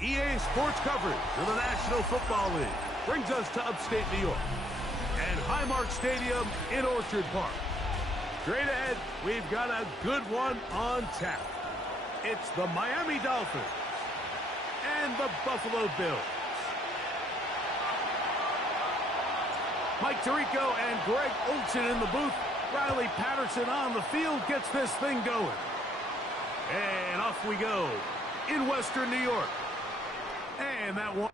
EA Sports coverage of the National Football League brings us to upstate New York and Highmark Stadium in Orchard Park. Straight ahead, we've got a good one on tap. It's the Miami Dolphins and the Buffalo Bills. Mike Tirico and Greg Olson in the booth. Riley Patterson on the field gets this thing going. And off we go in Western New York. And that one.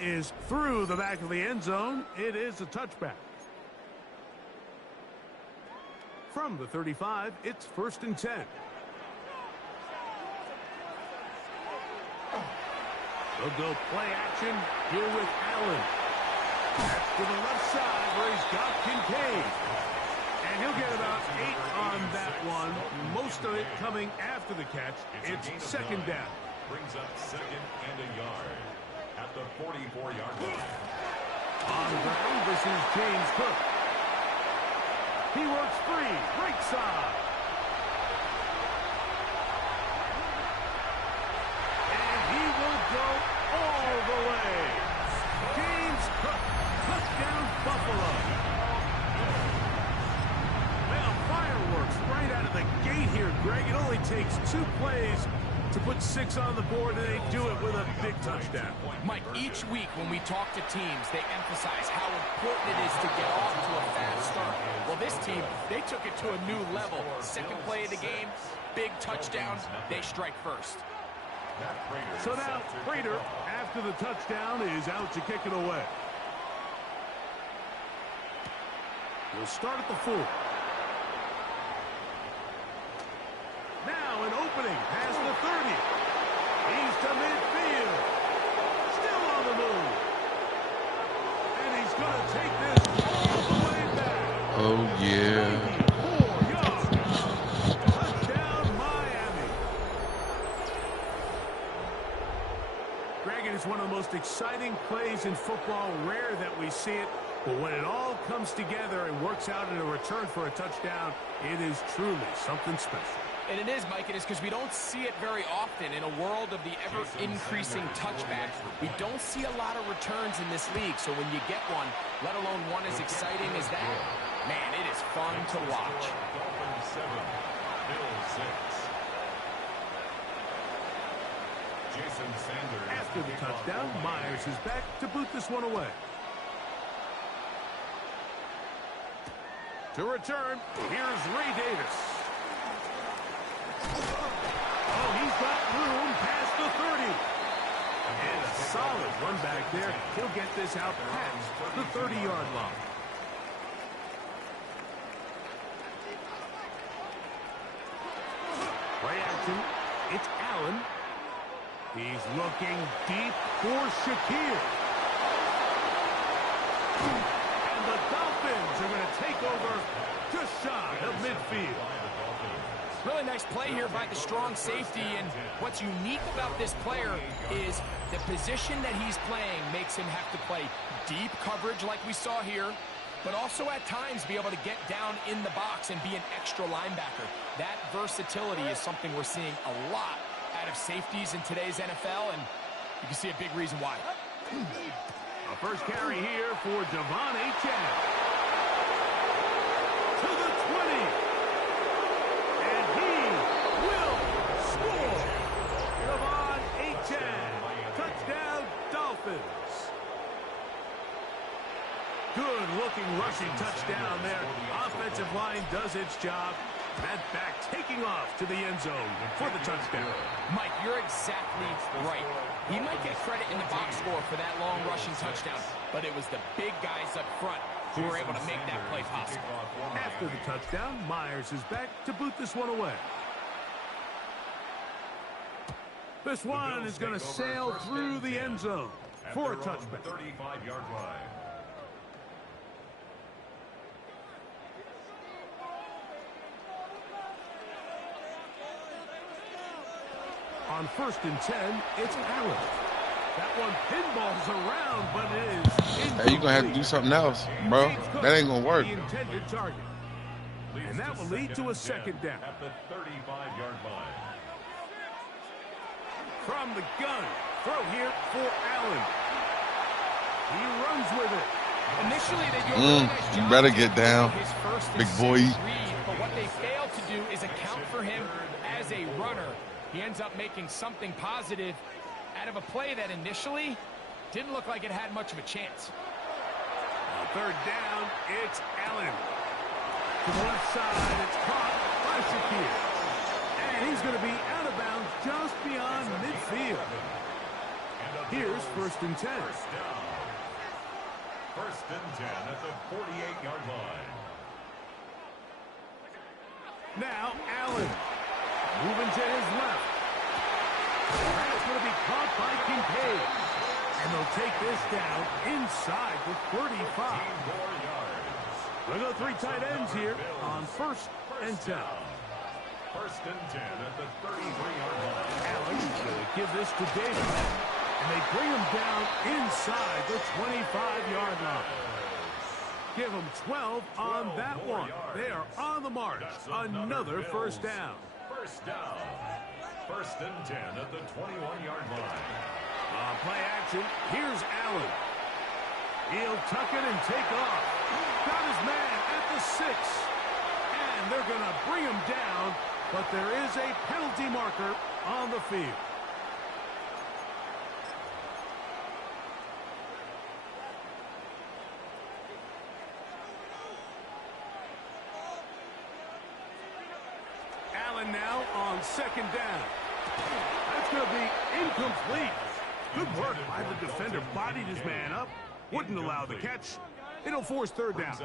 Is through the back of the end zone. It is a touchback. From the 35, it's 1st and 10. They'll go play action here with Allen. That's to the left side where he's got Kincaid. And he'll get about 8 on that one. Most of it coming after the catch. It's 2nd down. Brings up 2nd and a yard. At the 44-yard line. On the ground, this is James Cook. He works free, right side. And he will go all the way. James Cook, touchdown Buffalo. Well, fireworks right out of the gate here, Greg. It only takes 2 plays to put 6 on the board, and they do it with a big touchdown. Mike, each week when we talk to teams, they emphasize how important it is to get off to a fast start. Well, this team, they took it to a new level. 2nd play of the game, big touchdown, they strike first. So now, Prater, after the touchdown, is out to kick it away. We'll start at the 4. Now an opening past the 30. He's to midfield. Still on the move. And he's going to take this all the way back. Oh, yeah. 94 yards. Touchdown, Miami. Greg, it is one of the most exciting plays in football. Rare that we see it. But when it all comes together and works out in a return for a touchdown, it is truly something special. And it is, Mike, it is because we don't see it very often in a world of the ever-increasing touchback. We don't see a lot of returns in this league, so when you get one, let alone one as exciting as that, man, it is fun to watch. Dolphins 7, Bills 6. Jason Sanders. After the touchdown, Myers is back to boot this one away. To return, here's Ray Davis. Oh, he's got room past the 30. And a solid run back there. He'll get this out past the 30-yard line. Play action. It's Allen. He's looking deep for Shakir. And the Dolphins are going to take over just shy of midfield. Really nice play here by the strong safety, and what's unique about this player is the position that he's playing makes him have to play deep coverage like we saw here, but also at times be able to get down in the box and be an extra linebacker. That versatility is something we're seeing a lot out of safeties in today's NFL, and you can see a big reason why. A first carry here for Devon Achane. To the 20. And he will score. Devon Achane. Touchdown, Dolphins. Good-looking rushing touchdown there. Offensive line does its job. That back taking off to the end zone for the touchdown. Mike, you're exactly right. He might get credit in the box score for that long rushing touchdown, but it was the big guys up front who were able to make that play possible. After the touchdown, Myers is back to boot this one away. This one is going to sail through the end zone for a touchback. 35-yard line. On 1st and 10, it's Allen. That one pinballs around, but it is incomplete. Hey, you're going to have to do something else, bro. That ain't going to work. The intended target. And that will lead to a 2nd down. At the 35-yard line. From the gun, throw here for Allen. He runs with it. Initially, they do a really nice job. You better get down, His first big boy. read, but what they failed to do is account for him as a runner. He ends up making something positive out of a play that initially didn't look like it had much of a chance. On 3rd down, it's Allen. To the left side, it's caught by Shakir. And he's going to be out of bounds just beyond midfield. Here's 1st and 10. First and 10 at the 48-yard line. Now Allen moving to his left. That's going to be caught by Kincaid. And they'll take this down inside the 35. We'll go 3 tight ends here on 1st and 10. First and 10 at the 33-yard line. Allen will give this to Davis. And they bring him down inside the 25-yard line. Give them 12 on that one. They are on the march. Another 1st down. First down. First and 10 at the 21-yard line. Play action. Here's Allen. He'll tuck it and take off. Got his man at the 6. And they're going to bring him down, but there is a penalty marker on the field. Allen now on 2nd down. That's going to be incomplete. Good work by the defender. Bodied his man up. Wouldn't allow the catch. It'll force 3rd down.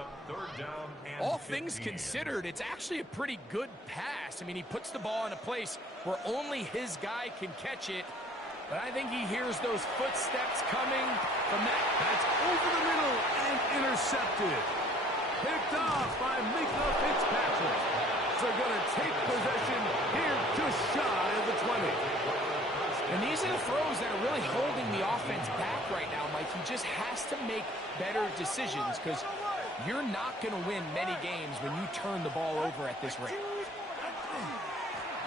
All things considered, it's actually a pretty good pass. I mean, he puts the ball in a place where only his guy can catch it. But I think he hears those footsteps coming from that. That's over the middle and intercepted. Picked off by Mika Fitzpatrick. They're going to take possession here just shy of the 20. And these are the throws that are really holding the offense back right now, Mike. He just has to make better decisions because you're not going to win many games when you turn the ball over at this rate.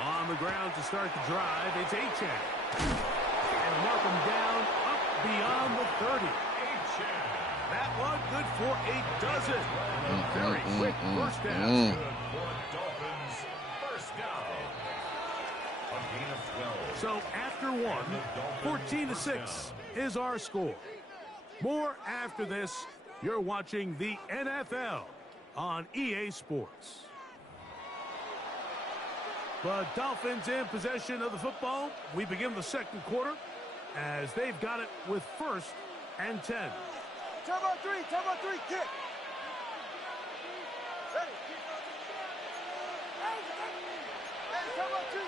On the ground to start the drive, it's Achane. And mark him down up beyond the 30. That one good for a dozen. Very quick 1st down. So after 14-6 is our score. More after this. You're watching the NFL on EA Sports. The Dolphins in possession of the football. We begin the 2nd quarter as they've got it with 1st and 10. Time on 3, kick. Ready. Hey, time on 2.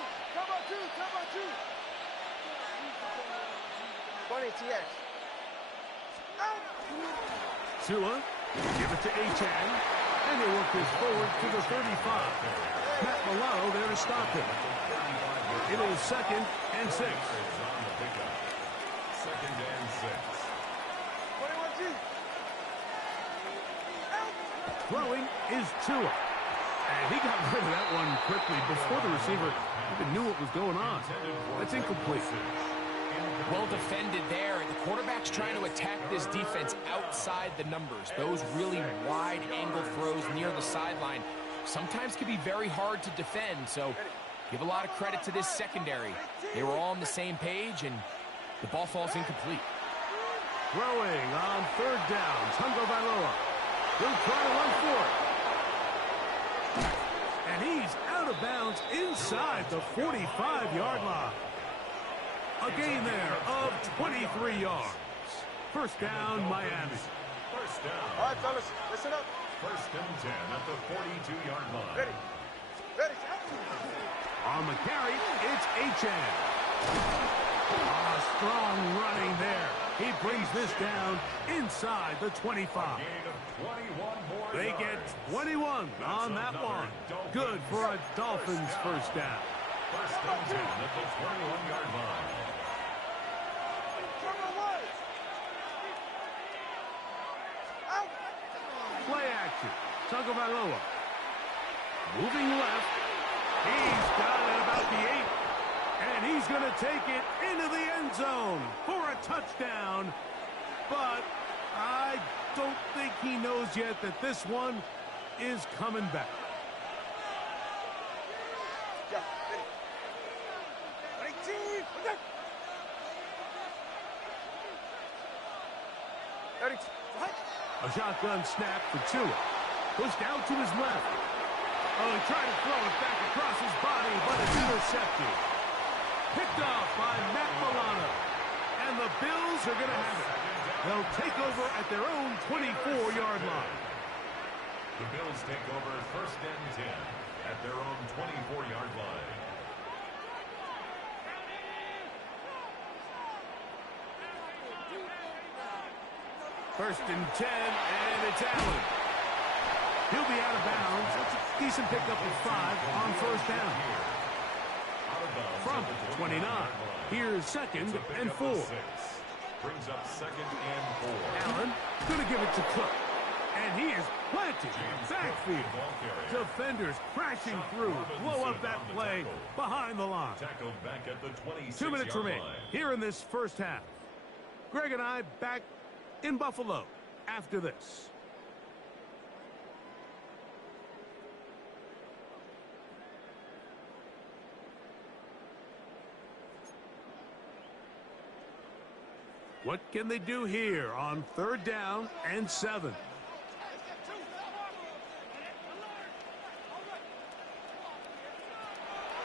Bunny TX. Tua, give it to Achane, and they work this forward to the 35. Matt Milano there to stop him. It is 2nd and 6. 2nd and 6. 21G. Throwing is Tua. And he got rid of that one quickly before the receiver even knew what was going on. That's incomplete. Well defended there. The quarterback's trying to attack this defense outside the numbers. Those really wide angle throws near the sideline sometimes can be very hard to defend. So give a lot of credit to this secondary. They were all on the same page, and the ball falls incomplete. Throwing on 3rd down. Tungo Bailoa. He'll try to run for it. And he's out of bounds inside the 45-yard line. A gain there of 23 yards. 1st down, Miami. 1st down. All right, fellas, listen up. 1st and 10 at the 42-yard line. Ready. On the carry, it's Achane. Strong running there. He brings this down inside the 25. They get 21 on that one. Good for a Dolphins first down. First and 10 at the 21-yard line. Play action. Tagovailoa. Moving left. He's got it about the 8. And he's going to take it into the end zone for a touchdown. But I don't think he knows yet that this one is coming back. A shotgun snap for Tua. Pushed out to his left. Oh, he tried to throw it back across his body, but it's intercepted. Picked off by Matt Milano. And the Bills are going to have it. They'll take over at their own 24-yard line. The Bills take over first and 10 at their own 24-yard line. First and 10, and it's Allen. He'll be out of bounds. Decent pickup of 5 on first down. From 29, here's second and 4. Brings up second and 4. Allen going to give it to Cook. And he is planted in the backfield. Defenders crashing through. Blow up that play behind the line. 2 minutes remain here in this first half. Greg and I back in Buffalo after this. What can they do here on third down and 7?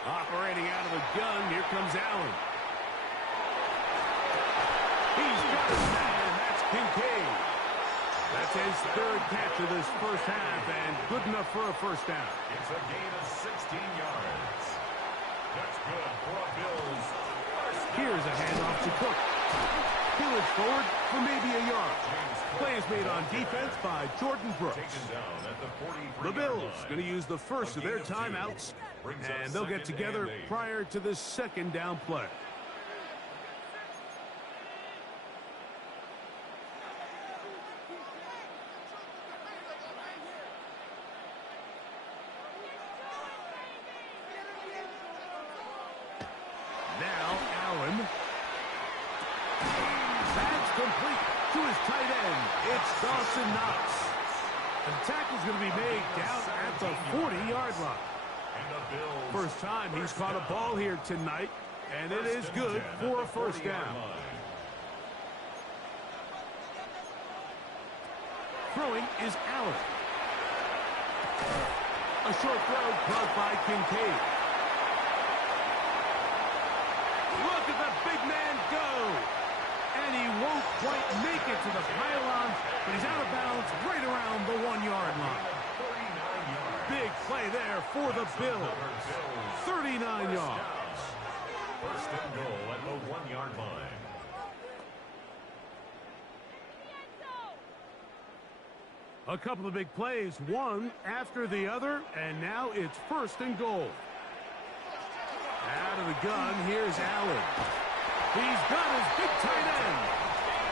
Operating out of the gun, here comes Allen. He's got it, and that's Kincaid. That's his third catch of this first half, and good enough for a first down. It's a gain of 16 yards. That's good for a Bills. Here's a handoff to Cook. Pillage forward for maybe a yard. Play is made on defense by Jordan Brooks. The Bills going to use the first of their timeouts, and they'll get together prior to the second down play. Now Allen. That's complete to his tight end. It's Dawson Knox. And the tackle's going to be made down at the 40-yard line. First time he's caught a ball here tonight, and it is good for a first down. Throwing is Allen. A short throw caught by Kincaid. Look at the big man go. And he won't quite make it to the pylon, but he's out of bounds right around the 1-yard line. Big play there for the Bills. 39 yards. First and goal at the 1-yard line. A couple of big plays, one after the other, and now it's first and goal. Out of the gun, here's Allen. He's got his big tight end,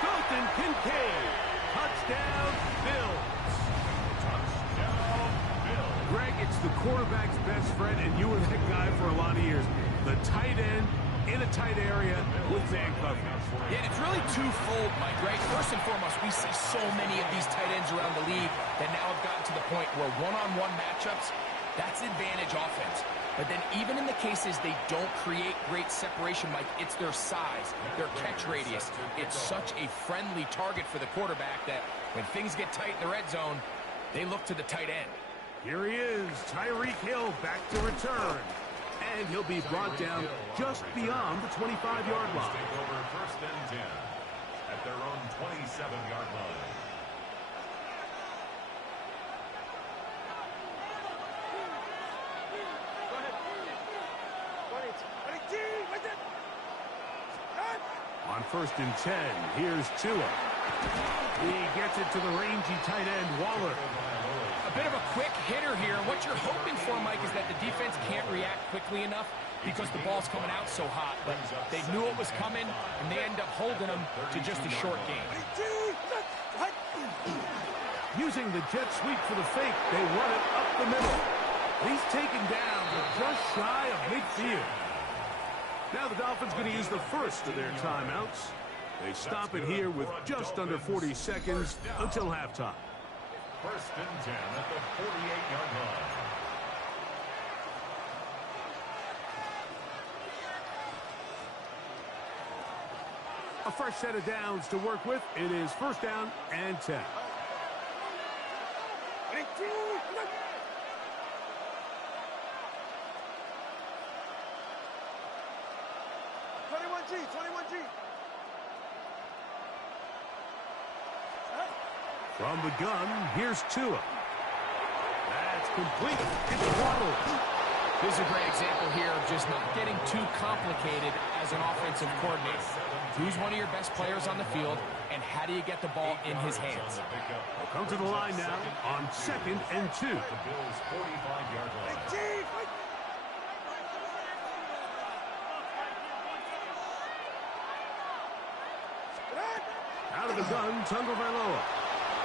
Dalton Kincaid. Touchdown, Bills. Touchdown, Bills. Greg, it's the quarterback's best friend, and you were that guy for a lot of years. The tight end in a tight area with man coverage. Yeah, it's really twofold, Mike, right? First and foremost, we see so many of these tight ends around the league that now have gotten to the point where one-on-one matchups, that's advantage offense. But then even in the cases they don't create great separation, Mike, it's their size, their catch radius. It's such a friendly target for the quarterback that when things get tight in the red zone, they look to the tight end. Here he is, Tyreek Hill back to return. And he'll be brought down just beyond the 25-yard line. Take over first and 10 at their own 27-yard line. first and 10. Here's Tua. He gets it to the rangy tight end, Waller. A bit of a quick hitter here. What you're hoping for, Mike, is that the defense can't react quickly enough because the ball's coming out so hot. But they knew it was coming, and they end up holding them to just a short gain. Using the jet sweep for the fake, they run it up the middle. He's taken down to just shy of midfield. Now the Dolphins going to use the first of their timeouts. They stop it here with just under 40 seconds until halftime. First and 10 at the 48-yard line. A fresh set of downs to work with. It is first down and 10. 21G. From the gun, here's Tua. That's complete. It's Waddle. This is a great example here of just not getting too complicated as an offensive coordinator. Who's one of your best players on the field, and how do you get the ball in his hands? We'll come to the line now on 2nd and 2. The Bills' 45-yard line. Out of the gun, Tagovailoa.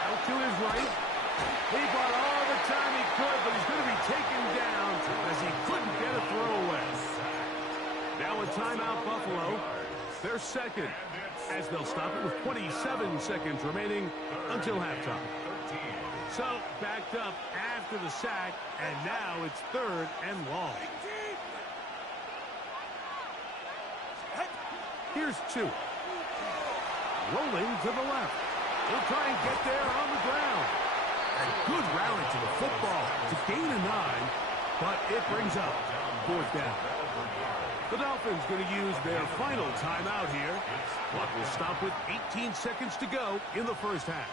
Out to his right. He bought all the time he could, but he's going to be taken down as he couldn't get a throw away. Now a timeout, Buffalo. They're second, as they'll stop it with 27 seconds remaining until halftime. So, backed up after the sack, and now it's 3rd and long. Here's Tua. Rolling to the left. He'll try and get there on the ground. And good rally to the football to gain a 9, but it brings up 4th down. The Dolphins going to use their final timeout here. Clock will stop with 18 seconds to go in the first half.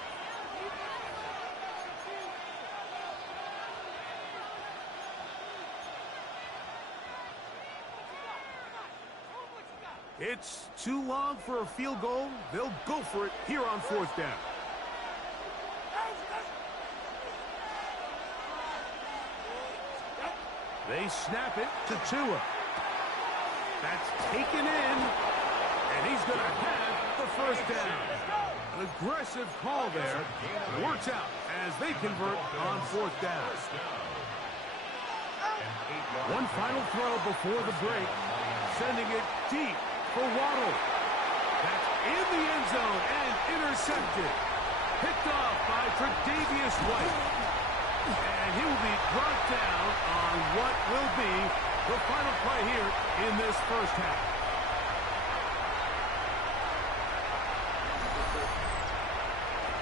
It's too long for a field goal. They'll go for it here on 4th down. They snap it to Tua. That's taken in, and he's going to have the first down. An aggressive call there. Works out as they convert on 4th down. One final throw before the break, sending it deep for Waddle. That's in the end zone and intercepted. Picked off by Tre'Davious White. And he will be brought down on what will be the final play here in this first half.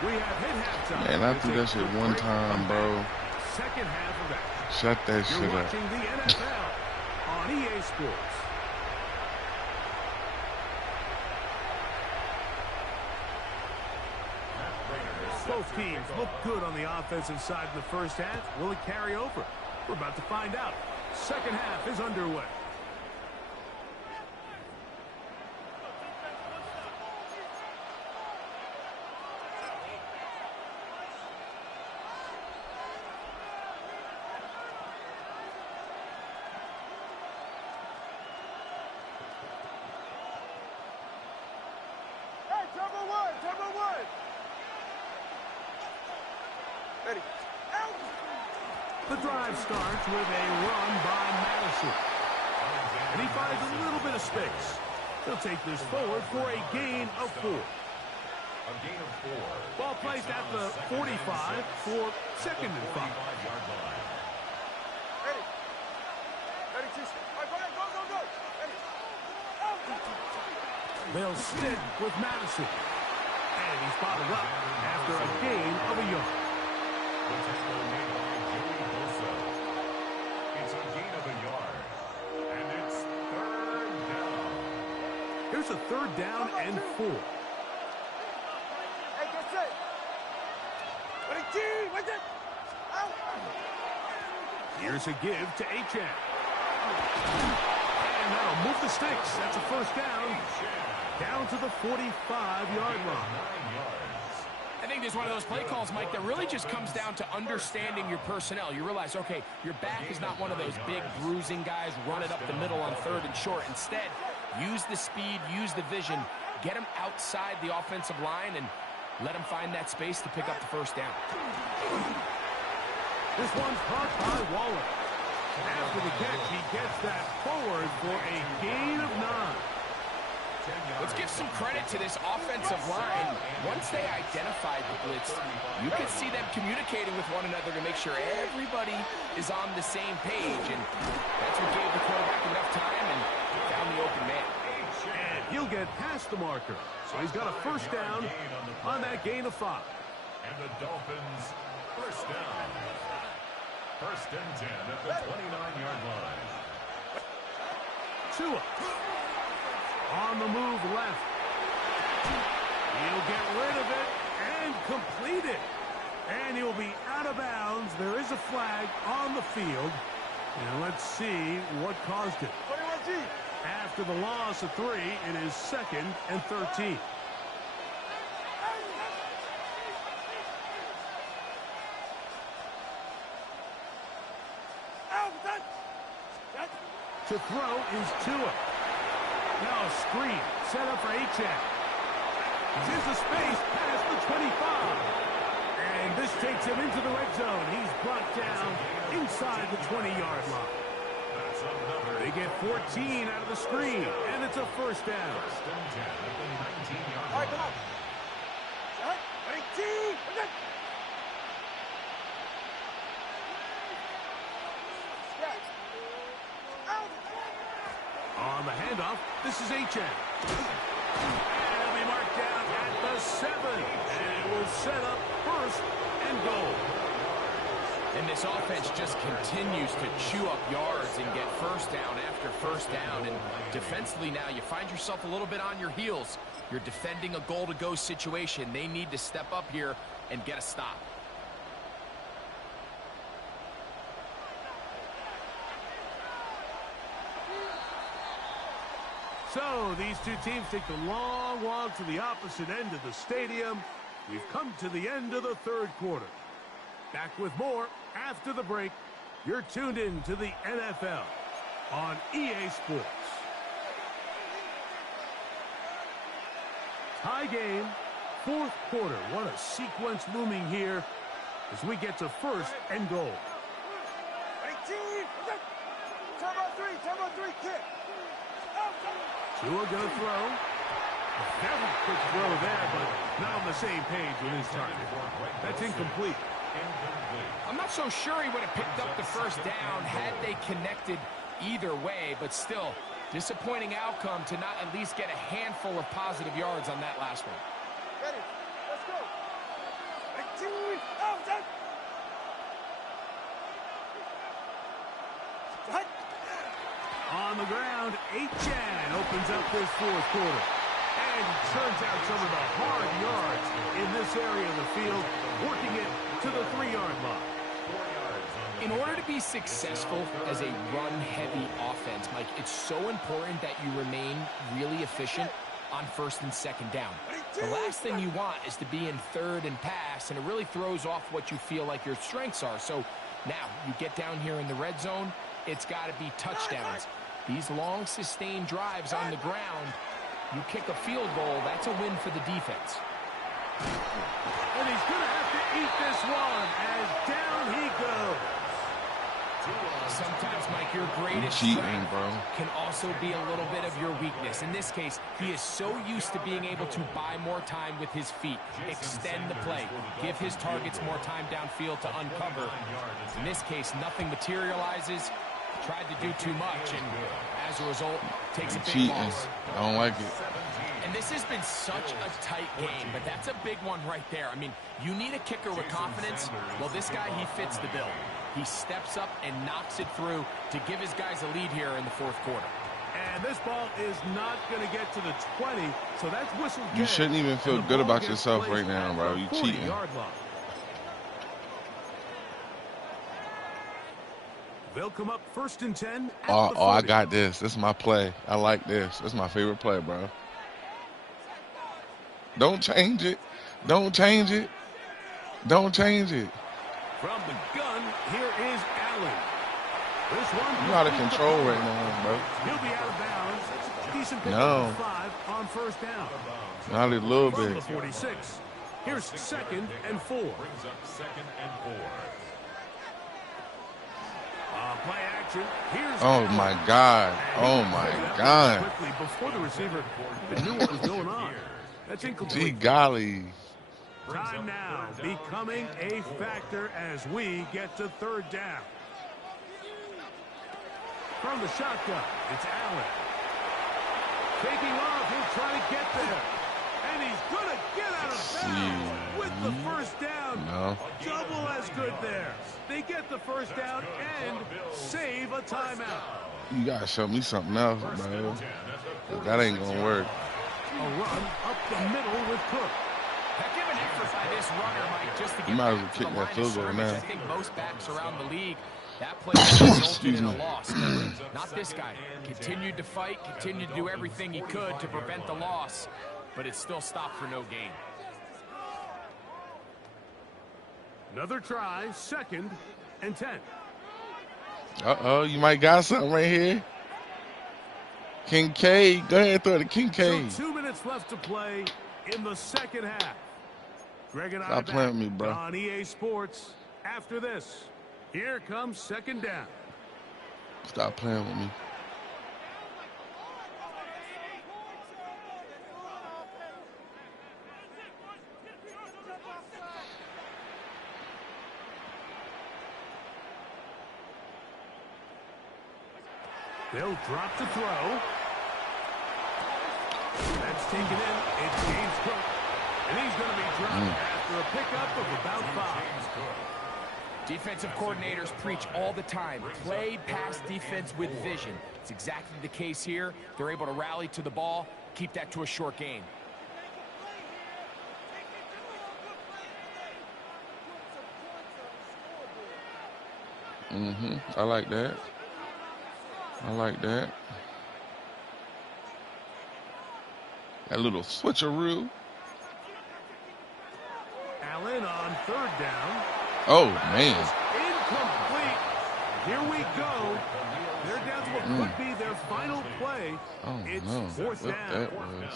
We have hit halftime. Man, I threw that shit one time, bro. Second half of action. Shut that shit You're up. watching the NFL on EA Sports. Both teams look good on the offensive side in the first half. Will it carry over? We're about to find out. Second half is underway. Hey, Turbo one. Ready. Out. The drive starts with a run by Madison. And he finds a little bit of space. He'll take this forward for a gain of 4. A gain of 4. Ball placed at the 45 for 2nd and 5. Ready. Ready, Chief. All right, go. Ready. Out. They'll stick with Madison. And he's bottled up after a gain of a yard. It's a gain of a yard. And it's 3rd down. Here's a 3rd down and 4. Hey, get set. Ready, Chief. Right there. Out. Here's a give to Achane. And that'll move the sticks. That's a first down. Down to the 45-yard line. I think this is one of those play calls, Mike, that really just comes down to understanding your personnel. You realize, okay, your back is not one of those big bruising guys running up the middle on 3rd and short. Instead, use the speed, use the vision, get them outside the offensive line, and let them find that space to pick up the first down. This one's caught by Waller. After the catch, he gets that forward for a gain of 9. Let's give some credit to this offensive line. Once they identified the blitz, you could see them communicating with one another to make sure everybody is on the same page, and that's what gave the quarterback enough time and found the open man. And he'll get past the marker, so he's got a first down on that gain of 5. And the Dolphins, first down. First and 10 at the 29-yard line. Tua. On the move left. He'll get rid of it and complete it. And he'll be out of bounds. There is a flag on the field. And let's see what caused it. After the loss of 3, it is 2nd and 13. To throw is Tua. Now a screen set up for Achane. He's into space past the 25. And this takes him into the red zone. He's brought down inside the 20-yard line. They get 14 out of the screen, and it's a first down. First and 10 at the 19-yard line. All right, come on. On the handoff, this is Achane. And he'll be marked down at the 7. And it will set up first and goal. And this offense just continues to chew up yards and get first down after first down. And defensively now, you find yourself a little bit on your heels. You're defending a goal-to-go situation. They need to step up here and get a stop. So these two teams take the long walk to the opposite end of the stadium. We've come to the end of the 3rd quarter. Back with more after the break. You're tuned in to the NFL on EA Sports. Tie game, 4th quarter. What a sequence looming here as we get to first and goal. 10-3, kick. Tua gonna throw. A very quick throw there, but not on the same page with his target. That's incomplete. I'm not so sure he would have picked up the first down had they connected either way, but still, disappointing outcome to not at least get a handful of positive yards on that last one. Ready, let's go. 19, out, On the ground, Achane opens up this 4th quarter. And he turns out some of the hard yards in this area of the field, working it to the 3-yard line. In order to be successful as a run-heavy offense, Mike, it's so important that you remain really efficient on 1st and 2nd down. The last thing you want is to be in 3rd and pass, and it really throws off what you feel like your strengths are. So now you get down here in the red zone, it's got to be touchdowns. These long, sustained drives on the ground, you kick a field goal, that's a win for the defense. And he's going to have to eat this one as down he goes. Sometimes, Mike, your greatest strength can also be a little bit of your weakness. In this case, he is so used to being able to buy more time with his feet, extend the play, give his targets more time downfield to uncover. In this case, nothing materializes. Tried to do too much, and as a result, takes a big loss. I don't like it. And this has been such a tight game, but that's a big one right there. I mean, you need a kicker with confidence. Well, this guy, he fits the bill. He steps up and knocks it through to give his guys a lead here in the 4th quarter. And this ball is not going to get to the 20, so that's whistled. You shouldn't even feel good about yourself right now, bro. You cheating. They'll come up 1st and 10. Oh, I got this. This is my play. I like this. This is my favorite play, bro. Don't change it. Don't change it. Don't change it. From the gun, here is Allen. This one You're out of control right now, bro. He'll be out of bounds. Decent pick No. up 5 on 1st down. Not a little From the bit. 46. Here's 2nd and 4. Brings up 2nd and 4. Play action. Here's Oh, Allen. my God. Oh, my God. Quickly before the receiver knew what was going on. That's Gee incomplete. golly. Time now becoming a factor as we get to 3rd down. From the shotgun, it's Allen. Taking off, he'll try to get there. And he's going to get out of bounds with the 1st down. No. Double as good there. They get the 1st down and save a timeout. You got to show me something else, bro. That ain't going to work. A run up the middle with Cook. Heck of an effort by this runner, Mike, just to You get might as back well to kick the that line of field goal scrimmage. now. I think most backs around the league, that play resulted Excuse in a me. loss. Not this guy. Continued to fight, continued to do everything he could to prevent the loss, but it still stopped for no gain. Another try, 2nd and 10. Uh-oh, you might got something right here. Kincaid. Go ahead and throw the Kincaid. So 2 minutes left to play in the 2nd half. Greg and I Stop playing back with me, bro. on EA Sports. After this, here comes 2nd down. Stop playing with me. They'll drop to throw. That's taken in. It's James Cook. And he's going to be dropped after a pickup of about 5. Defensive coordinators preach all the time, play pass defense with vision. It's exactly the case here. They're able to rally to the ball, keep that to a short game. I like that. I like that. That little switcheroo. Allen on 3rd down. Oh, man. Incomplete. Here we go. They're down to what could be their final play. Oh, It's no. 4th What down. that was.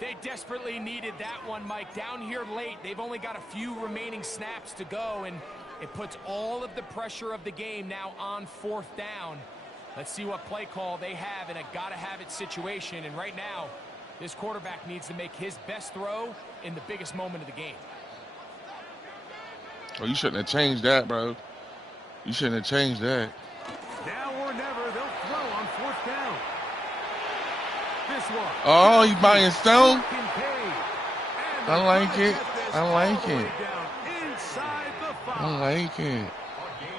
They desperately needed that one, Mike. Down here late, they've only got a few remaining snaps to go, and it puts all of the pressure of the game now on 4th down. Let's see what play call they have in a gotta-have-it situation, and right now, this quarterback needs to make his best throw in the biggest moment of the game. Oh, you shouldn't have changed that, bro. You shouldn't have changed that. Now or never, they'll throw on 4th down. This one. Oh, you buying stone? Kincaid. And I they're like gonna it. get this I all like the way it. down inside the 5. I like it.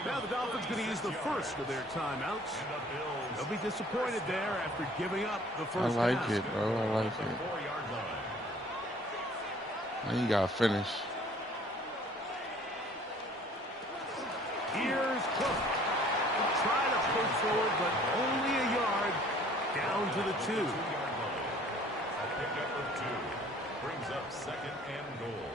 Now the Dolphins going to use the first of their timeouts. They'll be disappointed there after giving up the I first like pass. it, bro. I like it. Now you got to finish. Here's Cook. He'll try to push forward, but only a yard down to the 2. A pickup of 2. Brings up 2nd and goal.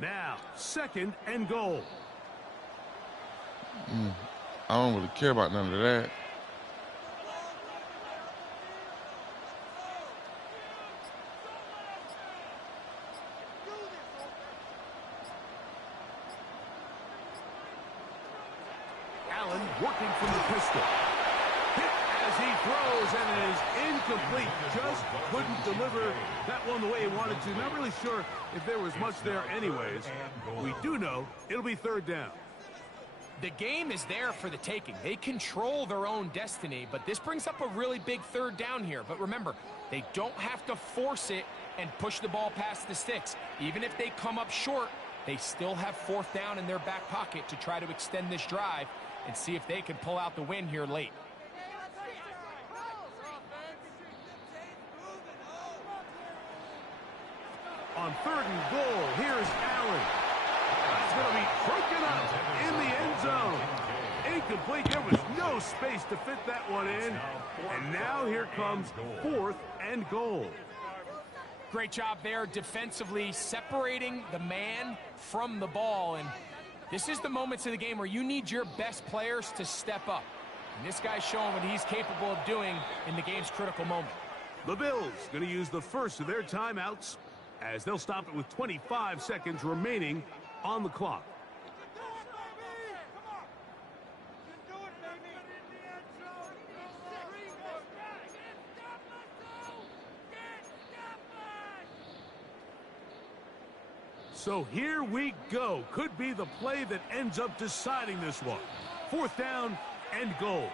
Now, 2nd and goal. I don't really care about none of that. Allen working from the pistol. Hit as he throws, and it is incomplete. Just couldn't deliver that one the way he wanted to. Not really sure if there was much there anyways. We do know it'll be 3rd down. The game is there for the taking. They control their own destiny, but this brings up a really big 3rd down here. But remember, they don't have to force it and push the ball past the sticks. Even if they come up short, they still have 4th down in their back pocket to try to extend this drive and see if they can pull out the win here late. on 3rd and goal. Here's Allen. That's going to be broken up in the end zone. Incomplete. There was no space to fit that one in. And now here comes 4th and goal. Great job there defensively, separating the man from the ball. And this is the moments of the game where you need your best players to step up. And this guy's showing what he's capable of doing in the game's critical moment. The Bills going to use the first of their timeouts as they'll stop it with 25 seconds remaining on the clock. So here we go. Could be the play that ends up deciding this one. 4th down and goal.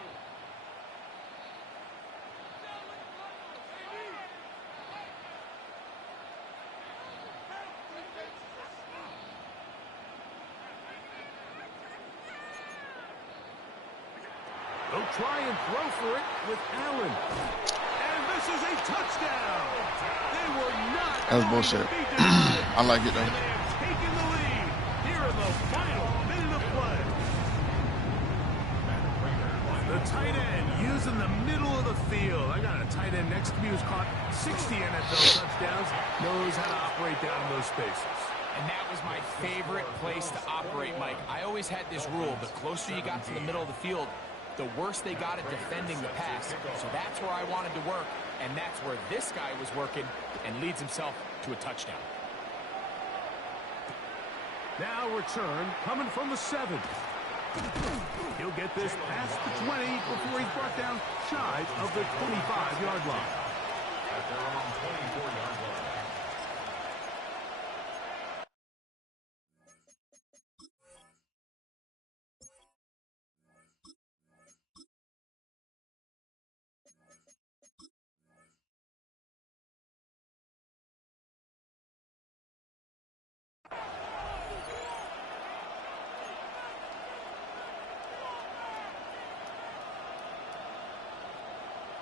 They'll try and throw for it with Allen. And this is a touchdown. They were not That's bullshit. I like it though. and they have taken the lead here in the final minute of play. The tight end using the middle of the field. I got a tight end next to me who's caught 60 NFL touchdowns, knows how to operate down in those spaces. And that was my favorite place to operate, Mike. I always had this rule: the closer you got to the middle of the field, the worse they got at defending the pass. So that's where I wanted to work, and that's where this guy was working and leads himself to a touchdown. Now return coming from the 7. He'll get this past the 20 before he's brought down shy of the 25-yard line. At their own 24-yard line.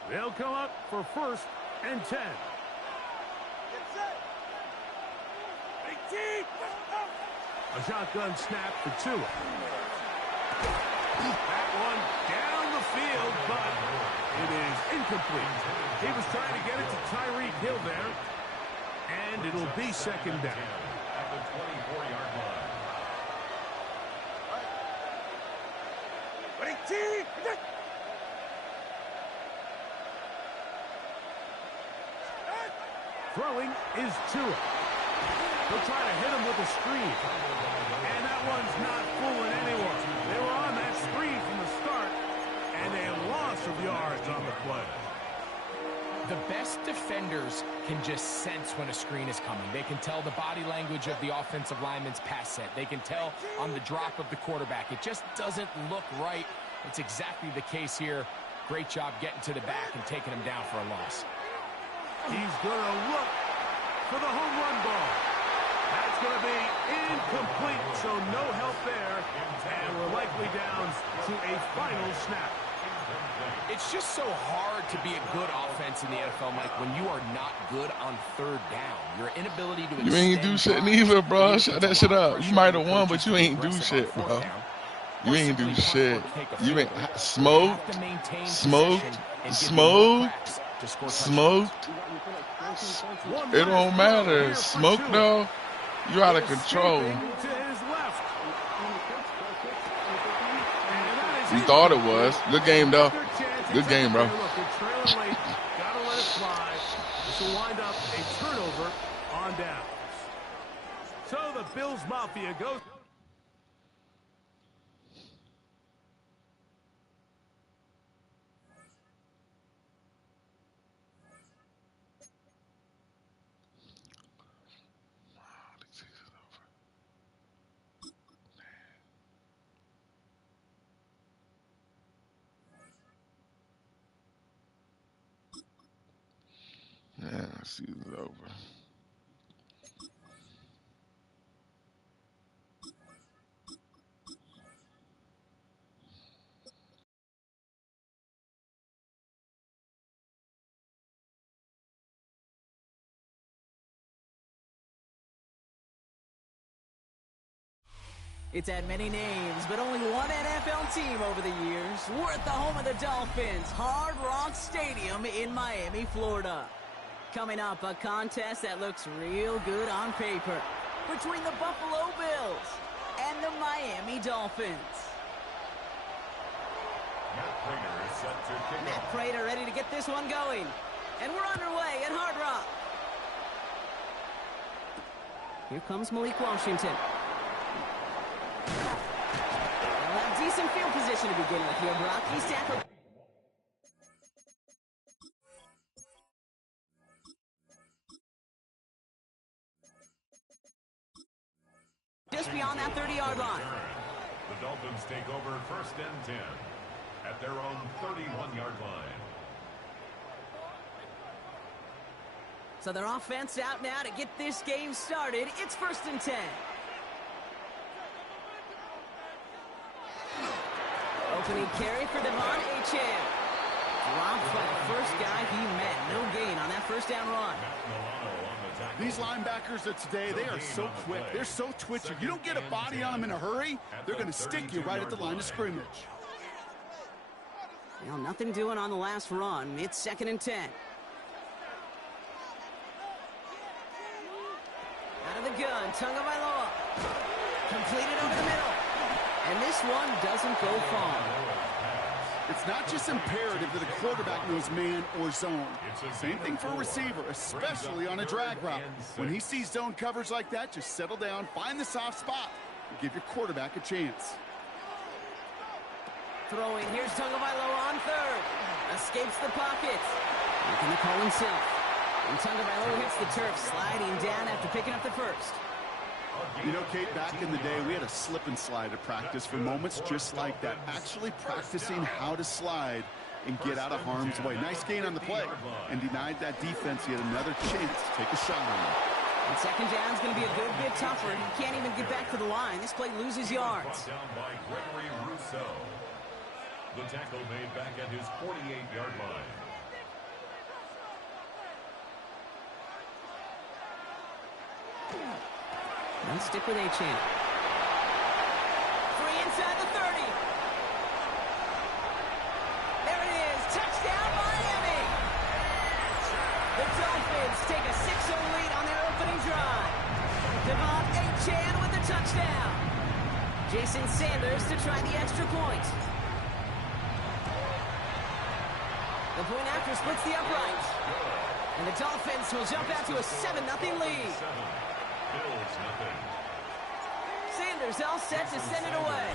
They'll come up for 1st and 10. A shotgun snap for Tua. That one down the field, but it is incomplete. He was trying to get it to Tyreek Hill there, and it'll be 2nd down. At the 24-yard line. Throwing is Tua. They'll try to hit him with a screen. And that one's not fooling anyone. They were on that screen from the start, and a loss of yards on the play. The best defenders can just sense when a screen is coming. They can tell the body language of the offensive lineman's pass set. They can tell on the drop of the quarterback. It just doesn't look right. It's exactly the case here. Great job getting to the back and taking him down for a loss. He's going to look for the home run ball. That's going to be incomplete, so no help there. And we're likely down to a final snap. It's just so hard to be a good offense in the NFL, Mike, when you are not good on 3rd down. Your inability to You ain't do shit neither, bro. Shut that shit up. You might have won, but you ain't do shit, bro. You ain't do shit. You ain't smoked. It don't matter. Smoke though. You out of control. You thought it was. Good game though. Good game, bro. Gotta let it fly. This will wind up a turnover on downs. So the Bills Mafia goes. Yeah, season's over. It's had many names, but only one NFL team over the years. We're at the home of the Dolphins, Hard Rock Stadium in Miami, Florida. Coming up, a contest that looks real good on paper between the Buffalo Bills and the Miami Dolphins. Matt Prater ready to get this one going. And we're underway at Hard Rock. Here comes Malik Washington. They'll have decent field position to begin with here, Brock. He's tackled. Just beyond that 30-yard line. The Dolphins take over 1st and 10 at their own 31-yard line. So their offense out now to get this game started. It's 1st and 10. Opening carry for Devon Achane. Dropped by the first guy he met. No gain on that first down run. These linebackers of today, they are so quick. They're so twitchy. You don't get a body on them in a hurry, they're going to stick you right at the line of scrimmage. Well, nothing doing on the last run. It's 2nd and 10. Out of the gun, Tagovailoa. Completed over the middle. And this one doesn't go far. It's not just imperative that a quarterback knows man or zone. Same thing for a receiver, especially on a drag route. When he sees zone coverage like that, just settle down, find the soft spot, and give your quarterback a chance. Throwing, here's Tagovailoa on 3rd. Escapes the pockets. Making the call himself. And Tagovailoa hits the turf, sliding down after picking up the first. You know, Kate, back in the day, we had a slip and slide at practice for moments just like that. Actually practicing how to slide and get out of harm's way. Nice gain on the play, and denied that defense yet another chance to take a shot on him. And 2nd down is going to be a good bit tougher. He can't even get back to the line. This play loses yards. Down by Gregory Rousseau. The tackle made back at his 48-yard line. And stick with Achane. Free inside the 30. There it is. Touchdown, Miami. The Dolphins take a 6-0 lead on their opening drive. Devon Achane with the touchdown. Jason Sanders to try the extra point. The point after splits the upright. And the Dolphins will jump out to a 7-0 lead. Bills nothing. Sanders all set to send it away.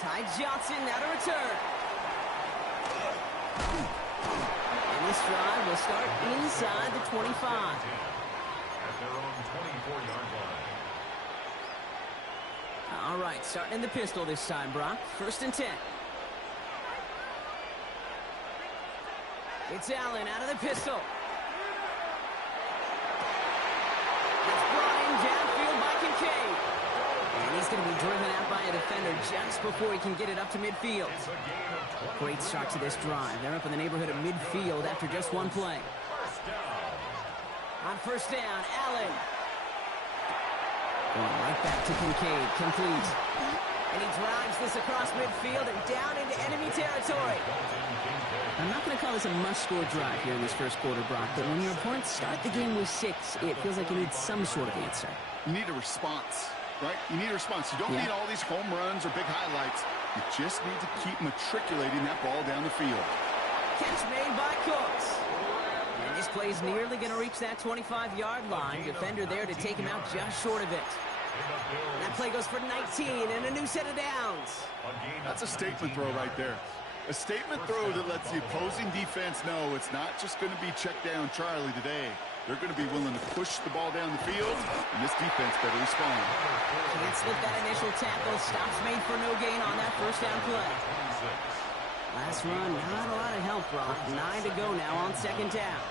Ty Johnson now to return. And this drive will start inside the 25. At their own 24-yard line. All right, starting in the pistol this time, Brock. 1st and 10. It's Allen out of the pistol. It's brought in downfield by Kincaid. And he's going to be driven out by a defender just before he can get it up to midfield. Great start to this drive. They're up in the neighborhood of midfield after just one play. On 1st down, Allen. Going right back to Kincaid. Complete. And he drives this across midfield and down into enemy territory. I'm not going to call this a must-score drive here in this first quarter, Brock, but when your opponents start the game with 6, it feels like you need some sort of answer. You need a response, right? You need a response. You don't need all these home runs or big highlights. You just need to keep matriculating that ball down the field. Catch made by Cooks. And this play's nearly going to reach that 25-yard line. Defender there to take him out just short of it. That play goes for 19 and a new set of downs. That's a statement throw right there. A statement throw that lets the opposing defense know it's not just going to be check down Charlie today. They're going to be willing to push the ball down the field, and this defense better respond. Can't slip that initial tackle. Stops made for no gain on that 1st down play. Last run, not a lot of help, Brock. 9 to go now on 2nd down.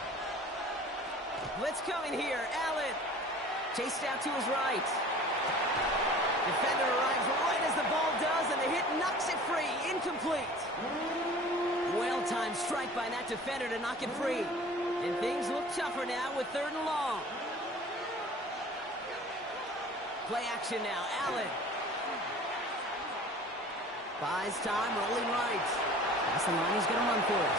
Blitz coming here. Allen chased out to his right. Defender arrives right as the ball does, and the hit knocks it free. Incomplete. Well-timed strike by that defender to knock it free. And things look tougher now with 3rd and long. Play action now. Allen. Buys time, rolling right. That's the line he's going to run for it.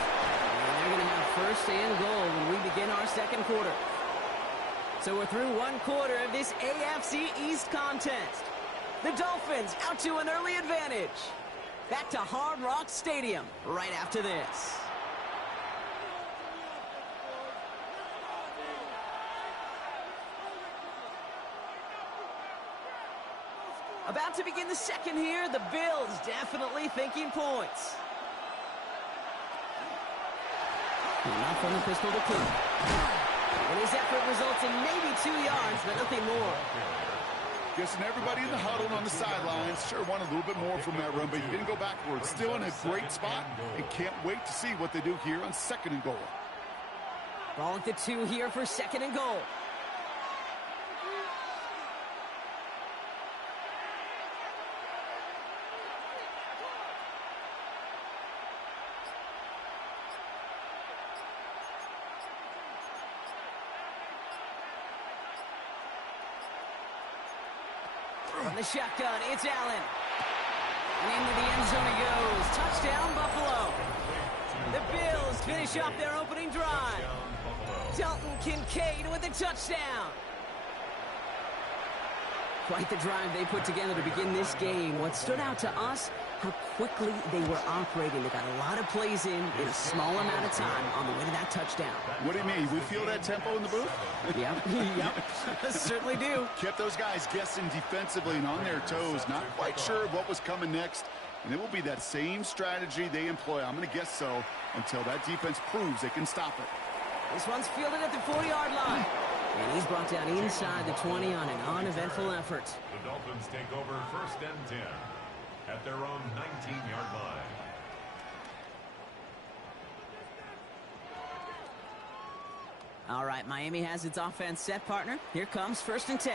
And they're going to have first and goal when we begin our second quarter. So we're through one quarter of this AFC East contest. The Dolphins out to an early advantage. Back to Hard Rock Stadium right after this. About to begin the second here. The Bills definitely thinking points. Not from the pistol to Cook. And his effort results in maybe 2 yards, but nothing more. Guessing everybody in the huddle on the sidelines sure wanted a little bit more from that run, but he didn't go backwards. Still in a great spot and can't wait to see what they do here on second and goal. Ball at the 2 here for second and goal. From the shotgun, it's Allen. And into the end zone he goes. Touchdown, Buffalo. The Bills finish off their opening drive. Dalton Kincaid with a touchdown. Quite the drive they put together to begin this game. What stood out to us, how quickly they were operating. They got a lot of plays in a small amount of time on the way to that touchdown. What do you mean? We feel that tempo in the booth? Yep. Certainly do. Kept those guys guessing defensively and on their toes, not quite sure what was coming next. And it will be that same strategy they employ, I'm going to guess so, until that defense proves they can stop it. This one's fielded at the 40-yard line. And he's brought down inside the 20 on an uneventful effort. The Dolphins take over first and 10 at their own 19-yard line. All right, Miami has its offense set, partner. Here comes first and 10.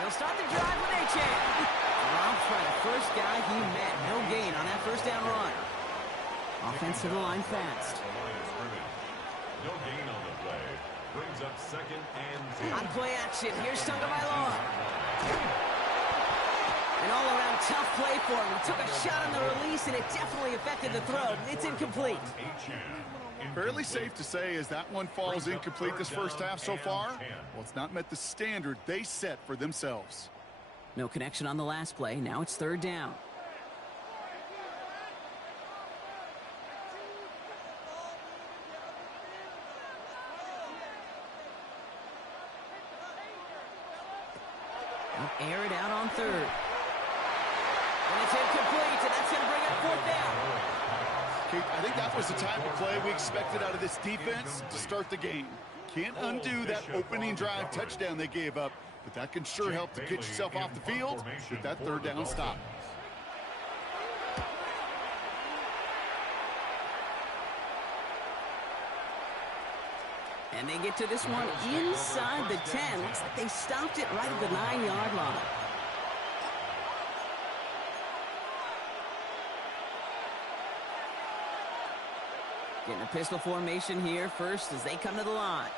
They'll start the drive with A-Chan. Dropped by the first guy he met. No gain on that first down run. Offense to the line fast. No gain on the play. Brings up second and 10. On play action, here's Tagovailoa. An all-around tough play for him. He took a shot on the release, and it definitely affected the throw. It's incomplete. Fairly safe to say as that one falls incomplete this first half so far, well, it's not met the standard they set for themselves. No connection on the last play. Now it's third down. They'll air it out on third. And it's incomplete, and that's going to bring up fourth down. Kate, I think that was the type of play we expected out of this defense to start the game. Can't undo that opening drive touchdown they gave up, but that can sure help to get yourself off the field with that third down stop. And they get to this one inside the 10. Looks like they stopped it right at the 9-yard line. Getting a pistol formation here first as they come to the line.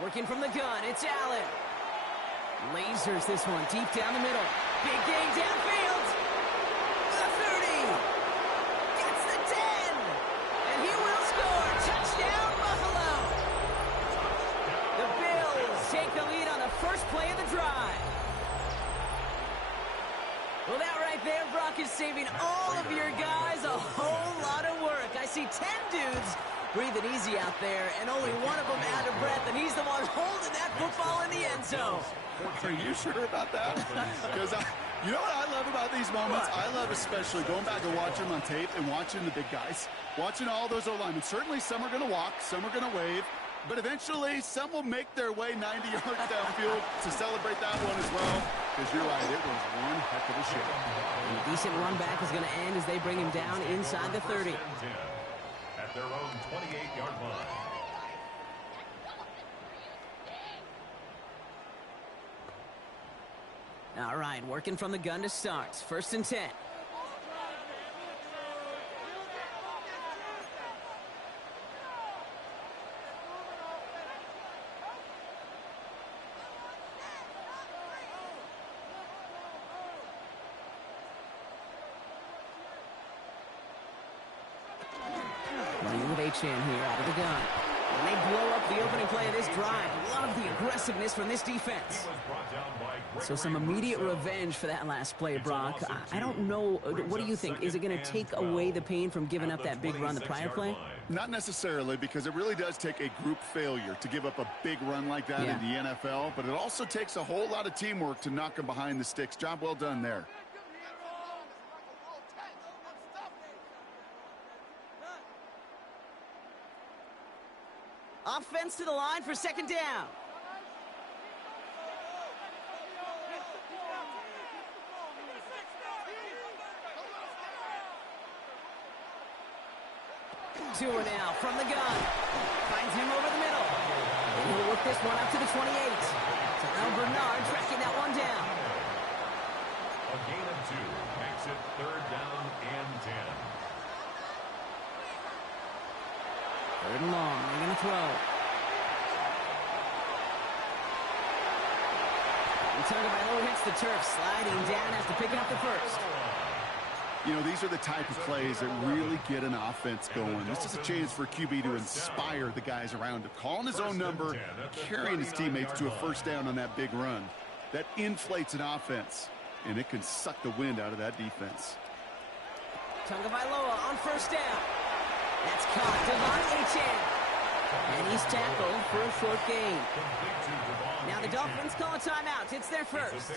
Working from the gun, it's Allen. Lasers this one deep down the middle. Big gain downfield. The 30. Gets the 10. And he will score. Touchdown, Buffalo. The Bills take the lead on the first play of the drive. Well, that right there, Brock, is saving all of your guys a whole lot of work. I see 10 dudes breathing easy out there, and only one of them out of breath, and he's the one holding that football in the end zone. Are you sure about that? Because you know what I love about these moments? I love especially going back and watching them on tape and watching the big guys. Watching all those O-linemen. Certainly some are going to walk, some are going to wave, but eventually some will make their way 90 yards downfield to celebrate that one as well. Because you're right, it was one heck of a shot. And a decent run back is going to end as they bring him down inside the 30. At their own 28-yard line. All right, working from the gun to start. First and 10. Achane here out of the gun. And they blow up the opening play of this drive. Love the aggressiveness from this defense. So some immediate revenge for that last play, Brock. I don't know. What do you think? Is it going to take away the pain from giving up that big run the prior play? Not necessarily, because it really does take a group failure to give up a big run like that in the NFL. But it also takes a whole lot of teamwork to knock them behind the sticks. Job well done there. Offense to the line for second down. Tua now from the gun. Finds him over the middle. And he'll work this one up to the 28. Terrell Bernard tracking that one down. A gain of 2 makes it 3rd down and 10. Third and long. They're going to throw. And Tagovailoa hits the turf, sliding down after picking up the first. You know, these are the type of plays that really get an offense going. This is a chance for QB to inspire the guys around him. Calling his own number, carrying his teammates to a first down on that big run. That inflates an offense, and it can suck the wind out of that defense. Tagovailoa on first down. That's caught. Devon Achane. And he's tackled for a short gain. Now the Dolphins call a timeout. It's their first.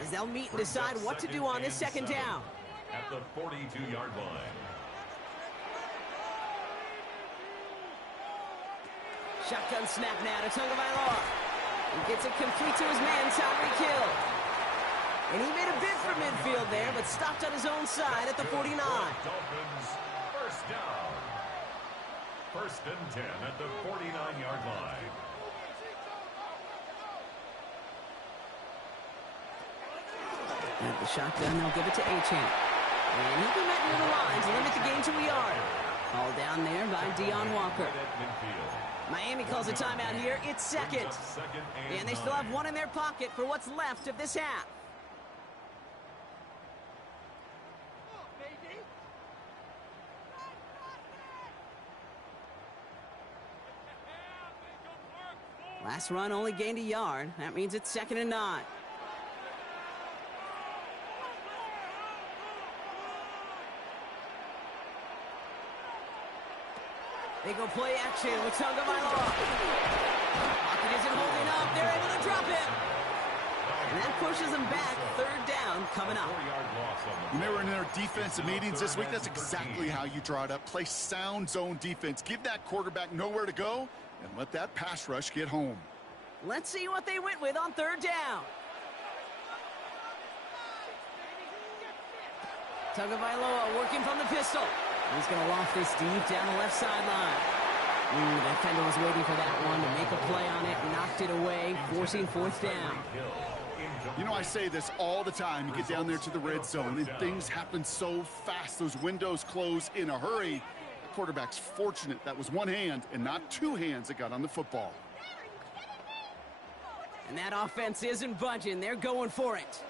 As they'll meet and decide what to do on this second down. At the 42-yard line. Shotgun snap now to Tagovailoa. He gets it complete to his man, Tyreek Hill. And he made a bid for midfield there, but stopped on his own side at the 49. Dolphins, first down. 1st and 10 at the 49-yard line. At the shotgun, they'll give it to Achane. And he'll be met near the line to limit the gain to a yard. All down there by Deion Walker. Miami calls a timeout here. It's second. And they still have one in their pocket for what's left of this half. Last run only gained a yard. That means it's 2nd and 9. They go play action with Tagovailoa. Pocket isn't holding up. They're able to drop it. And that pushes them back. 3rd down coming up. When they were in their defensive meetings this week, that's exactly how you draw it up. Play sound zone defense. Give that quarterback nowhere to go and let that pass rush get home. Let's see what they went with on 3rd down. Tagovailoa working from the pistol. He's going to loft this deep down the left sideline. The defender was waiting for that one to make a play on it, knocked it away, forcing 4th down. You know, I say this all the time. You get down there to the red zone, and things happen so fast. Those windows close in a hurry. The quarterback's fortunate that was one hand and not 2 hands that got on the football. And that offense isn't budging. They're going for it.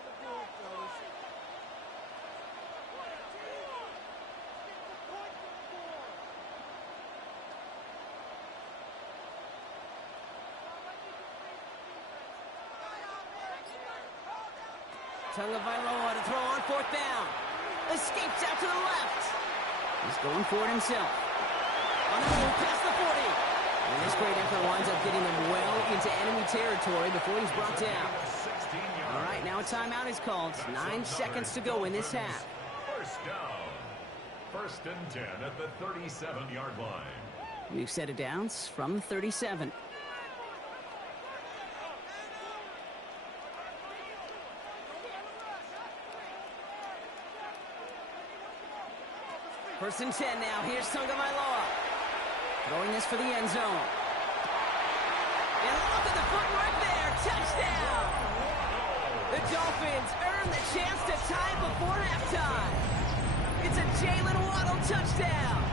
Tagovailoa to throw on 4th down. Escapes out to the left. He's going for it himself. On the move past the 40. And this great effort winds up getting them well into enemy territory before he's brought down. All right, now a timeout is called. 9 seconds to go in this half. First down. 1st and 10 at the 37-yard line. New set of downs from the 37. First and 10 now. Here's Tagovailoa. Throwing this for the end zone. And look at the footwork there. Touchdown! The Dolphins earn the chance to tie before halftime. It's a Jalen Waddle touchdown.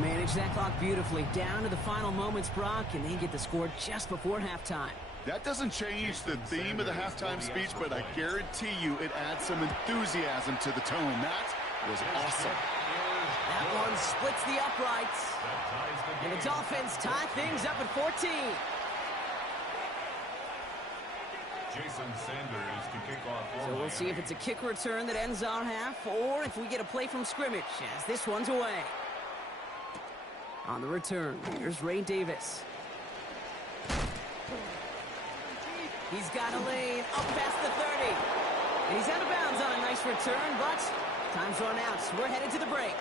Manage that clock beautifully. Down to the final moments, Brock, and they get the score just before halftime. That doesn't change the theme of the halftime speech, but I guarantee you it adds some enthusiasm to the tone. That was awesome. That one splits the uprights. And the Dolphins tie things up at 14. Jason Sanders to kick off. So we'll see if it's a kick return that ends our half, or if we get a play from scrimmage as this one's away. On the return, here's Ray Davis. He's got a lane up past the 30. And he's out of bounds on a nice return, but time's run out. So we're headed to the break.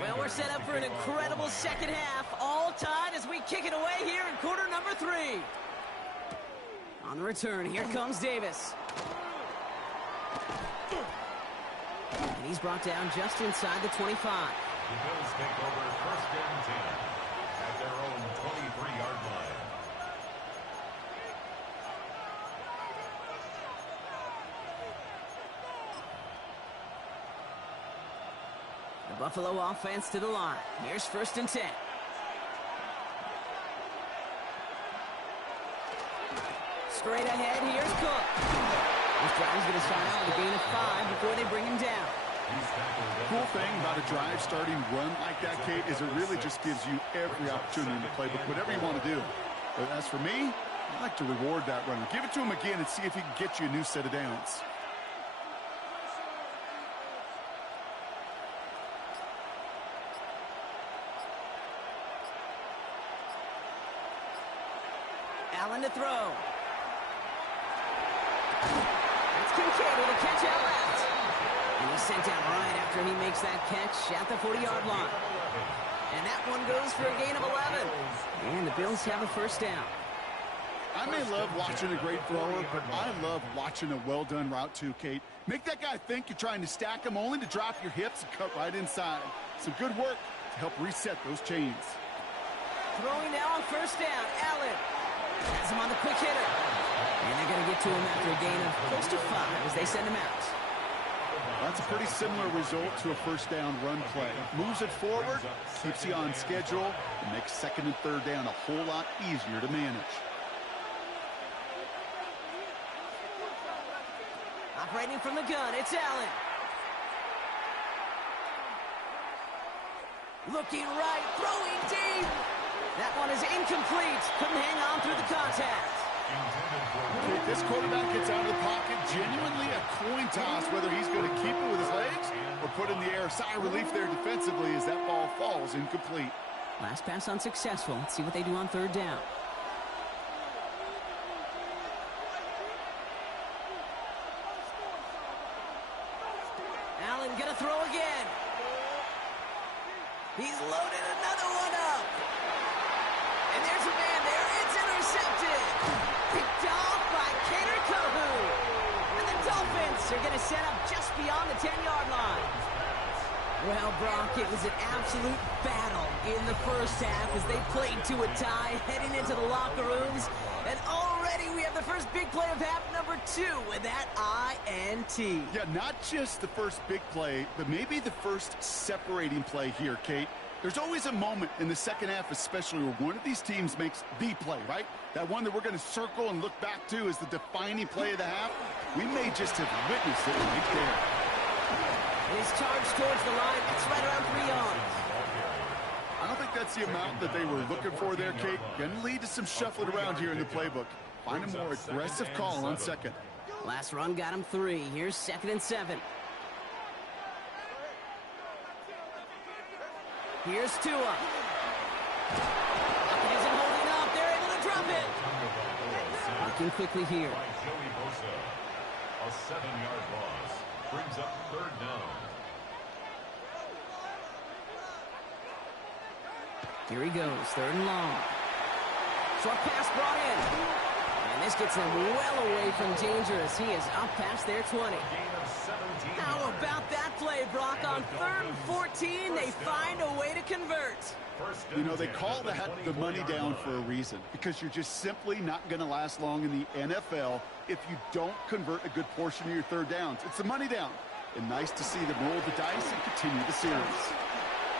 Well, we're set up for an incredible second half. All tied as we kick it away here in quarter number 3. On the return, here comes Davis. And he's brought down just inside the 25. The Bills take over first and 10 at their own 23-yard line. The Buffalo offense to the line. Here's first and 10. Straight ahead, here's Cook. This drive's going to start out with a gain of 5 before they bring him down. Cool thing about a drive starting run like that, Kate, is it really just gives you every opportunity in the playbook, whatever you want to do. But as for me, I like to reward that runner. Give it to him again and see if he can get you a new set of downs. Allen to throw. That's Kincaid with a catch out left. And he's sent down right after he makes that catch at the 40-yard line. And that one goes for a gain of 11. And the Bills have a first down. I may love watching a great thrower, but I love watching a well-done route too, Kate. Make that guy think you're trying to stack him only to drop your hips and cut right inside. Some good work to help reset those chains. Throwing now on first down, Allen. Has him on the quick hitter. And they're going to get to him after a gain of close to 5 as they send him out. That's a pretty similar result to a first down run play. Moves it forward, keeps you on schedule, and makes second and third down a whole lot easier to manage. Operating from the gun, it's Allen. Looking right, throwing deep. That one is incomplete. Couldn't hang on through the contact. If this quarterback gets out of the pocket, genuinely a coin toss whether he's going to keep it with his legs or put in the air. Sigh of relief there defensively as that ball falls incomplete. Last pass unsuccessful. Let's see what they do on third down. Allen gonna throw again. He's loaded another one up. And there's a man there. It's intercepted. Picked off by Kader Kohu. And the Dolphins are going to set up just beyond the 10-yard line. Well, Brock, it was an absolute battle in the first half as they played to a tie, heading into the locker rooms. And already we have the first big play of half number 2 with that INT. Yeah, not just the first big play, but maybe the first separating play here, Kate. There's always a moment in the second half, especially where one of these teams makes the play, right? That one that we're going to circle and look back to as the defining play of the half. We may just have witnessed it right there. His charge towards the line, it's right around 3 yards. I don't think that's the amount that they were looking for there, Kate. Going to lead to some shuffling around here in the playbook. Find a more aggressive call on second. Last run got him 3. Here's second and 7. Here's Tua. Pocket isn't holding up. They're able to drop it. Working quickly here. A 7-yard loss brings up third down. Here he goes, third and long. Short pass brought in. And this gets him well away from danger as he is up past their 20. How about that play, Brock? On third and 14, they find a way to convert. You know, they call that the money down for a reason, because you're just simply not going to last long in the NFL if you don't convert a good portion of your third downs. It's the money down. And nice to see them roll the dice and continue the series.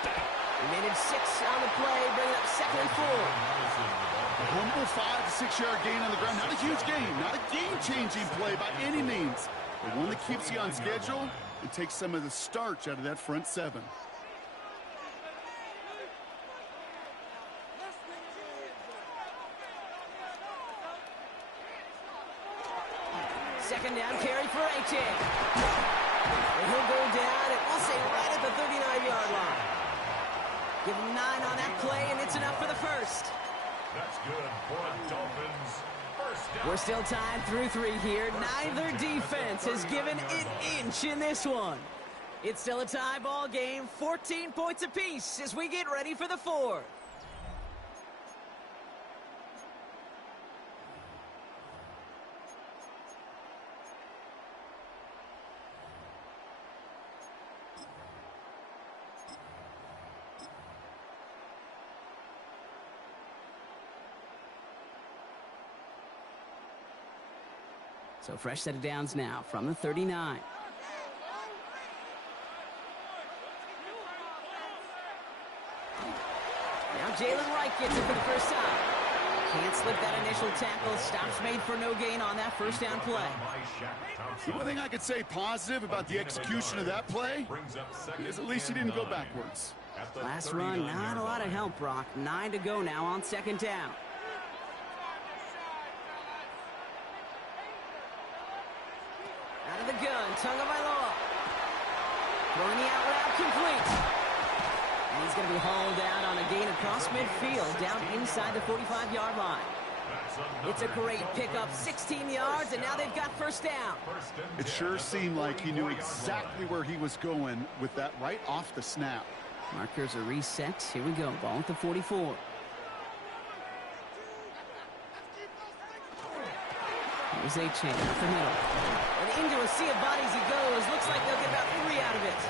He made it 6 on the play, bringing up play forward. A humble 5 to 6 yard gain on the ground. Not a huge gain, not a game-changing play by any means, but one that keeps you on schedule and takes some of the starch out of that front seven. Second down carry for H.A. And he'll go down, and we'll say right at the 39-yard line. Give him 9 on that play, and it's enough for the first. That's good for the Dolphins. First down. We're still tied through 3 here. Neither defense has given an inch in this one. It's still a tie ball game, 14 points apiece as we get ready for the fourth. So fresh set of downs now from the 39. Now Jalen Wright gets it for the first time. Can't slip that initial tackle. Stops made for no gain on that first down play. The one thing I could say positive about the execution of that play is at least he didn't go backwards. Last run, not a lot of help, Brock. 9 to go now on second down. Out of the gun, Tagovailoa. Throwing the out route complete. And he's going to be hauled out on a gain across midfield, down inside the 45-yard line. It's a great pickup, 16 yards, and now they've got first down. It sure seemed like he knew exactly where he was going with that right off the snap. Markers are reset. Here we go, ball at the 44. Here's A-Chain up the middle. And into a sea of bodies he goes. Looks like they'll get about 3 out of it.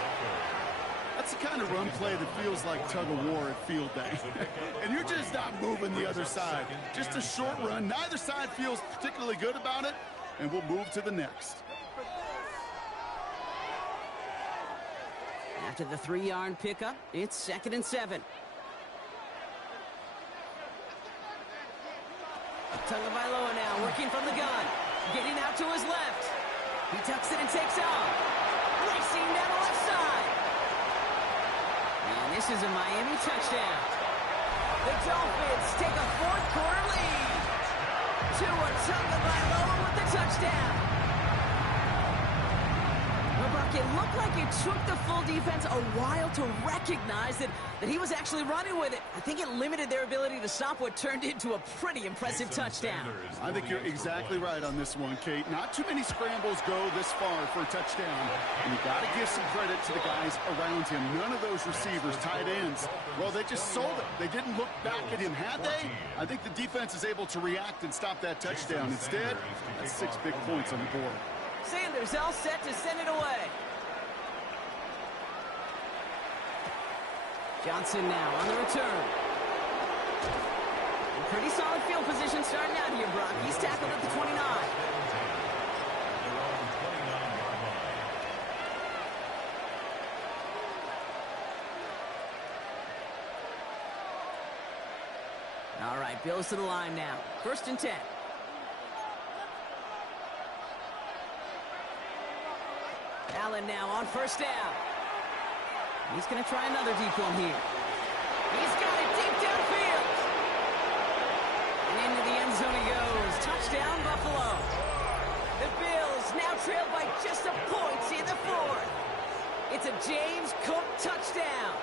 That's the kind of run play that feels like tug-of-war at field day. And you're just not moving the other side. Just a short run. Neither side feels particularly good about it, and we'll move to the next. After the 3-yard pickup, it's 2nd and 7. Tagovailoa now working from the gun. Getting out to his left. He tucks it and takes off. Racing down the left side. And this is a Miami touchdown. The Dolphins take a fourth-quarter lead. Tua Tagovailoa with the touchdown. Well, Brock, it looked like it took the full defense a while to recognize that he was actually running with it. I think it limited their ability to stop what turned into a pretty impressive touchdown. I think you're exactly right on this one, Kate. Not too many scrambles go this far for a touchdown. And you got to give some credit to the guys around him. None of those receivers, tight ends, well, they just sold it. They didn't look back at him. Had they? I think the defense is able to react and stop that touchdown. Instead, that's 6 big points on the board. Sanders all set to send it away. Johnson now on the return. And pretty solid field position starting out here, Brock. He's tackled at the 29. All right, Bills to the line now. 1st and 10. Allen now on first down. He's going to try another deep one here. He's got it deep downfield. And into the end zone he goes. Touchdown, Buffalo. The Bills now trail by just a point in the fourth. It's a James Cook touchdown.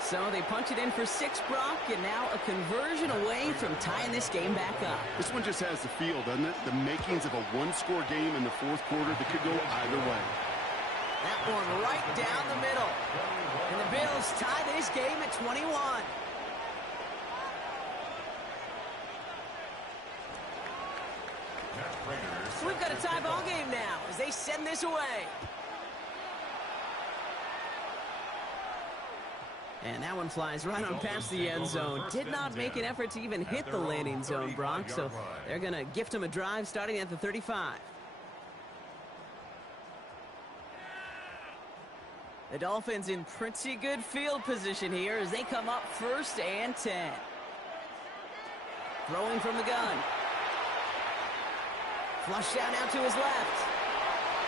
So they punch it in for 6, Brock, and now a conversion away from tying this game back up. This one just has the feel, doesn't it? The makings of a one-score game in the fourth quarter that could go either way. That one right down the middle. And the Bills tie this game at 21. So we've got a tie ball game now as they send this away. And that one flies right on past the end zone. Did not make an effort to even hit the landing zone, Brock. So they're going to gift him a drive starting at the 35. The Dolphins in pretty good field position here as they come up 1st and 10. Throwing from the gun. Flush down out to his left.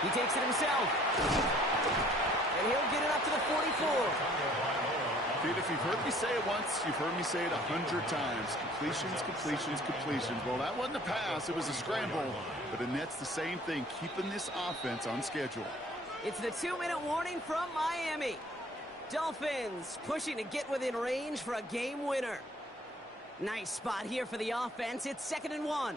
He takes it himself. And he'll get it up to the 44. Dude, if you've heard me say it once, you've heard me say it 100 times. Completions, completions, completions. Well, that wasn't a pass. It was a scramble. But it nets the same thing, keeping this offense on schedule. It's the 2-minute warning from Miami. Dolphins pushing to get within range for a game winner. Nice spot here for the offense. It's 2nd and 1.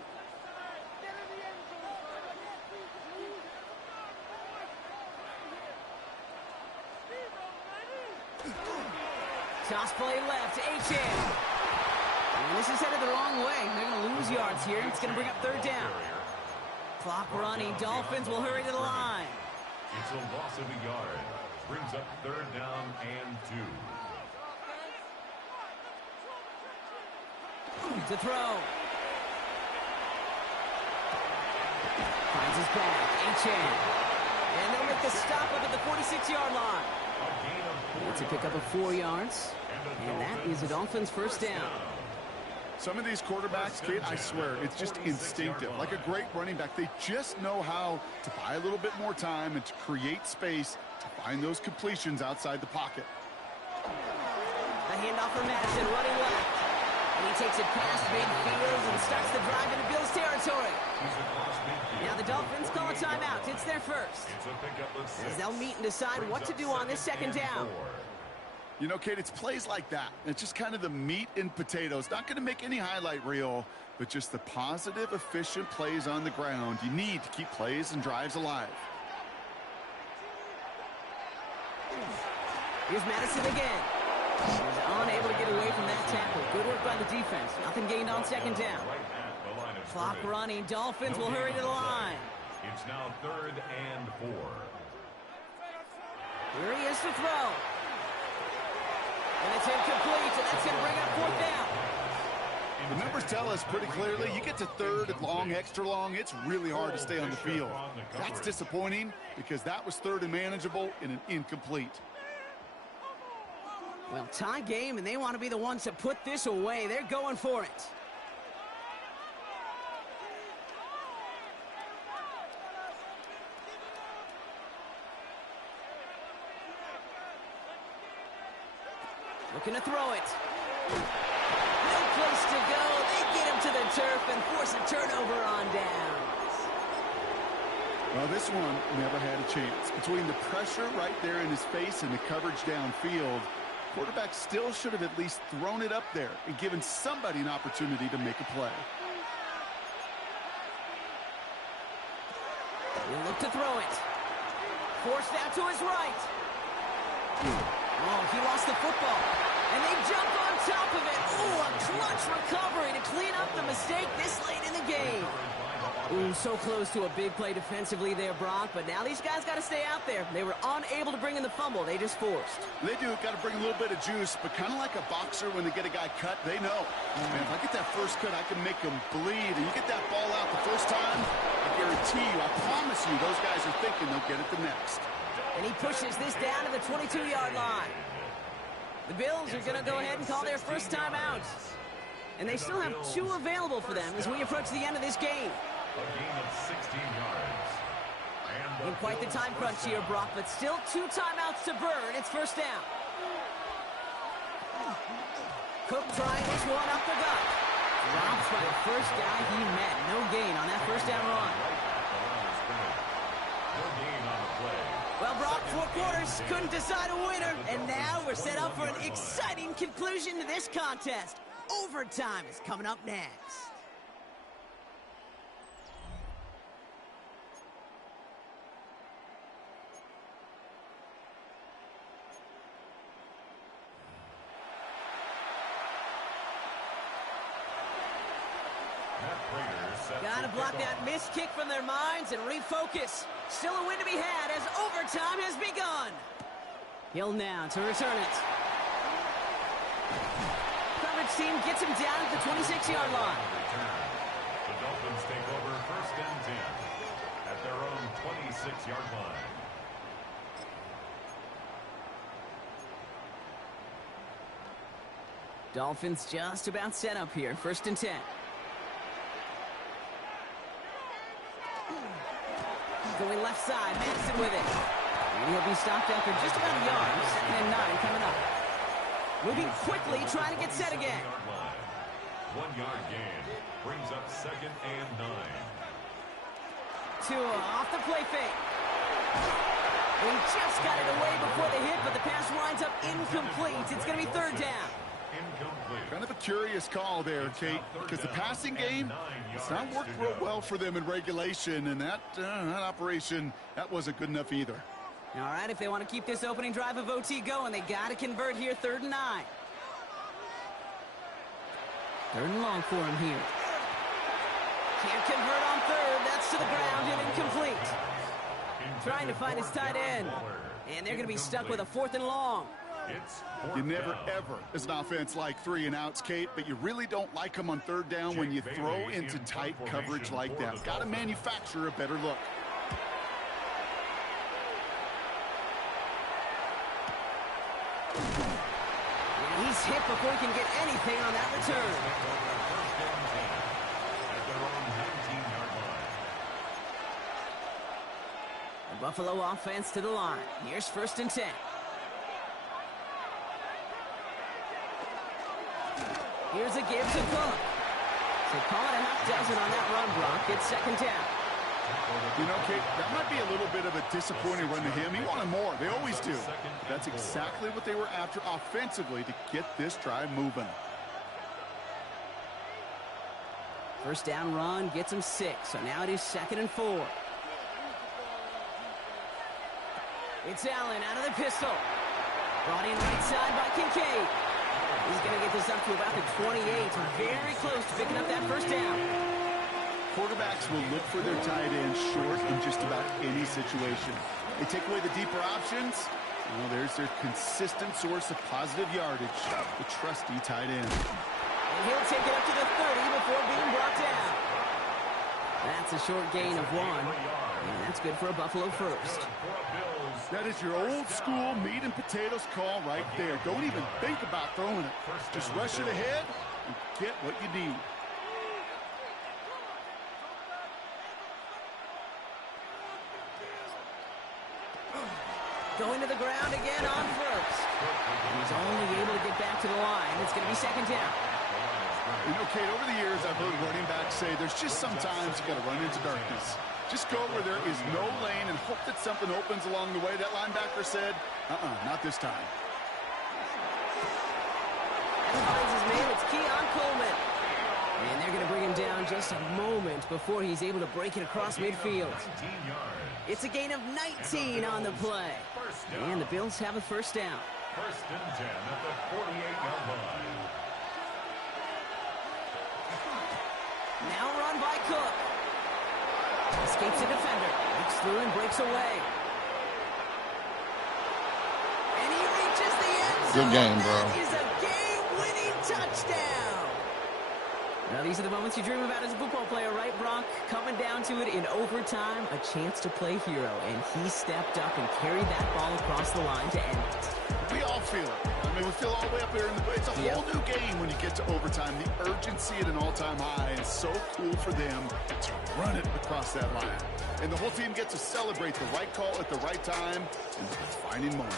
Toss play left, H.A. And this is headed the wrong way. They're going to lose yards here. It's going to bring up 3rd down. Clock running. Dolphins will hurry to the line. It's a loss of a yard. Brings up 3rd down and 2. To throw. Finds his back, H.A. And they'll make the stop up at the 46-yard line. It's a pickup of 4 yards. And that is the Dolphins' 1st down. Some of these quarterbacks, Kate, I swear, it's just instinctive. Like a great running back, they just know how to buy a little bit more time and to create space to find those completions outside the pocket. A handoff for Madison, running left. And he takes it past midfield and starts the drive into Bills territory. Now the Dolphins call a timeout. It's their first. As they'll meet and decide what to do on this 2nd down. You know, Kate, it's plays like that. It's just kind of the meat and potatoes. Not going to make any highlight reel, but just the positive, efficient plays on the ground. You need to keep plays and drives alive. Here's Madison again. He's unable to get away from that tackle. Good work by the defense. Nothing gained on 2nd down. Clock running. Dolphins will hurry to the line. It's now 3rd and 4. Here he is to throw. And it's incomplete, and that's going to bring it up 4th down. The numbers tell us pretty clearly, you get to 3rd and long, extra long, it's really hard to stay on the field. That's disappointing because that was 3rd and manageable and an incomplete. Well, tie game, and they want to be the ones to put this away. They're going for it. Looking to throw it. No place to go. They get him to the turf and force a turnover on downs. Well, this one never had a chance. Between the pressure right there in his face and the coverage downfield, quarterback still should have at least thrown it up there and given somebody an opportunity to make a play. He'll look to throw it. Forced out to his right. Oh, he lost the football. And they jump on top of it. Ooh, a clutch recovery to clean up the mistake this late in the game. Ooh, so close to a big play defensively there, Brock. But now these guys got to stay out there. They were unable to bring in the fumble. They just forced. They do. Got to bring a little bit of juice. But kind of like a boxer when they get a guy cut, they know. Man, if I get that first cut, I can make him bleed. And you get that ball out the first time, I guarantee you, I promise you, those guys are thinking they'll get it the next. And he pushes this down to the 22-yard line. The Bills are going to go ahead and call their first timeout. And they still have 2 available for them as we approach the end of this game. A gain of 16 yards. In quite the time crunch here, Brock, but still 2 timeouts to burn. It's 1st down. Cook trying this one up the gut. Drops by the first guy he met. No gain on that 1st down run. No gain on the play. Well, Brock, 4 quarters couldn't decide a winner, and now we're set up for an exciting conclusion to this contest. Overtime is coming up next. Got to block that missed kick from their minds and refocus. Still a win to be had as overtime has begun. Hill now to return it. Coverage team gets him down at the 26-yard line. The Dolphins take over 1st and 10 at their own 26-yard line. Dolphins just about set up here. 1st and 10. Going left side. Madison with it. And he'll be stopped after just about a yard. 2nd and 9 coming up. Moving quickly, trying to get set again. 1 yard gain brings up 2nd and 9. Tua off the play fake. He just got it away before the hit, but the pass winds up incomplete. It's going to be 3rd down. Incomplete. Kind of a curious call there, Kate, because the passing game, it's not worked real well for them in regulation, and that operation, that wasn't good enough either. All right, if they want to keep this opening drive of OT going, they got to convert here. 3rd and 9. 3rd and long for him here. Can't convert on 3rd. That's to the ground and incomplete. Trying to find his tight end. And they're going to be stuck with a 4th and long. You never, ever, as an offense, like 3 and outs, Kate, but you really don't like them on 3rd down when you throw into tight coverage like that. Got to manufacture a better look. And he's hit before he can get anything on that return. The Buffalo offense to the line. Here's 1st and 10. Here's a give to Cook. So call it a half dozen on that run, Brock. It's 2nd down. You know, Kate, that might be a little bit of a disappointing run to him. He wanted more. They always do. That's exactly what they were after offensively to get this drive moving. 1st down run gets him 6. So now it is 2nd and 4. It's Allen out of the pistol. Brought in right side by Kincaid. He's going to get this up to about the 28. Very close to picking up that 1st down. Quarterbacks will look for their tight end short in just about any situation. They take away the deeper options. Well, there's their consistent source of positive yardage, the trusty tight end. And he'll take it up to the 30 before being brought down. That's a short gain of 1. And that's good for a Buffalo 1st. That is your old school meat and potatoes call right there. Don't even think about throwing it. Just rush it ahead and get what you need. Going to the ground again on 1st. He's only able to get back to the line. It's going to be 2nd down. You know, Kate, over the years, I've heard running backs say there's just sometimes you got to run into darkness. Just go where there is no lane and hope that something opens along the way. That linebacker said, not this time. And finds his man. It's Keon Coleman. And they're going to bring him down just a moment before he's able to break it across midfield. It's a gain of 19 on the play. And the Bills have a 1st down. 1st and 10 at the 48-yard line. Now run by Cook. Escapes a defender. Looks through and breaks away. And he reaches the end zone. Good game, bro. That is a game-winning touchdown. Now, these are the moments you dream about as a football player, right, Brock? Coming down to it in overtime, a chance to play hero, and he stepped up and carried that ball across the line to end it. We all feel it. I mean, we feel all the way up here in the... It's a whole new game when you get to overtime. The urgency at an all-time high, and so cool for them to run it across that line. And the whole team gets to celebrate the right call at the right time in the defining moment.